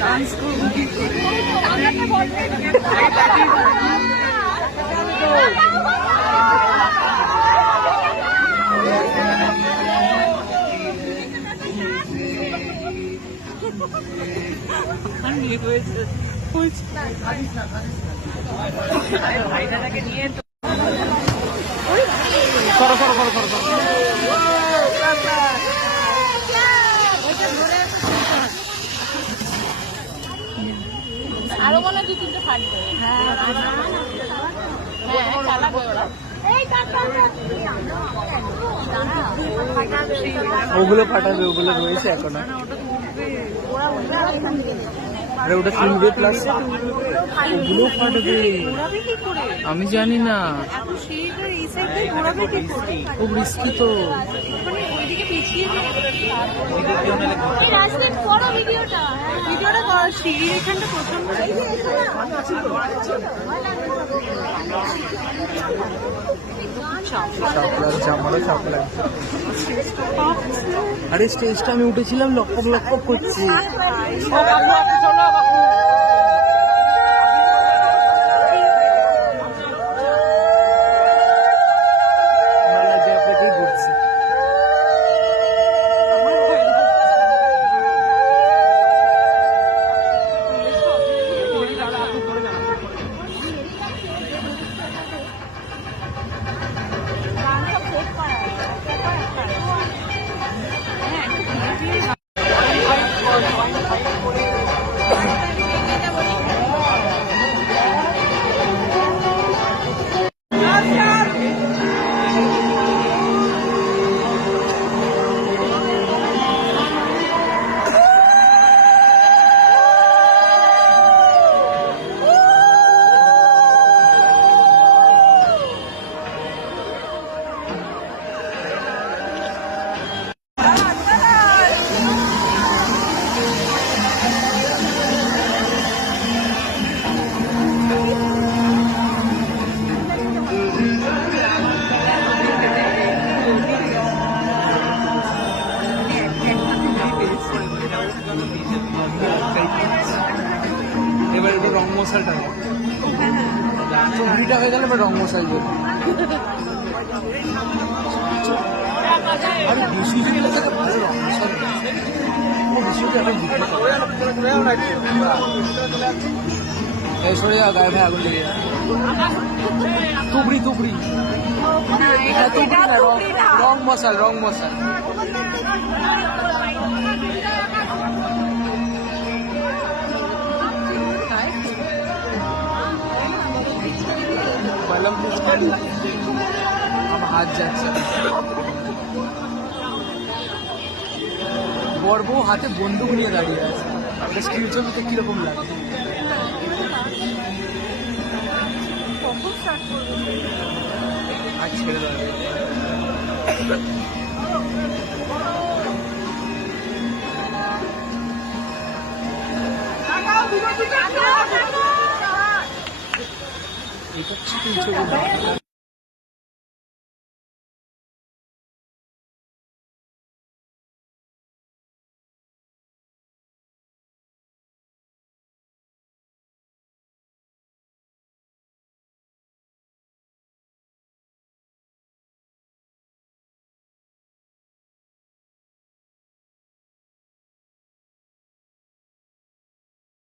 Dance করবো কি করে? ভাইটাকে নিয়ে আরো মনে হয় 2-3টে থাকবে। ওগুলো ফাটাবে, ওগুলো রয়েছে এখনো। ওটা কিনবে প্লাস ওগুলো ফাটবে, আমি জানি না, খুব রিস্কি তো। আরে স্টেজটা আমি উঠেছিলাম, লকপক লকপক করছি। এবার একটু রং মশালটা চুড়িটা হয়ে গেলে এবার রং মশাল দেবে। আর বেশি ভালো রং মশাল সরে যাওয়া গায়ে ভাই আগুন লেগে তুবড়ি তুবড়ি রং মশাল, রং মশাল। আমার হাত যাচ্ছে। বর বউ হাতে বন্দুক নিয়ে দাঁড়িয়ে আছে, আপনার স্ত্রীর ছবিতে কিরকম লাগে? আজ ছেড়ে দেওয়া এটা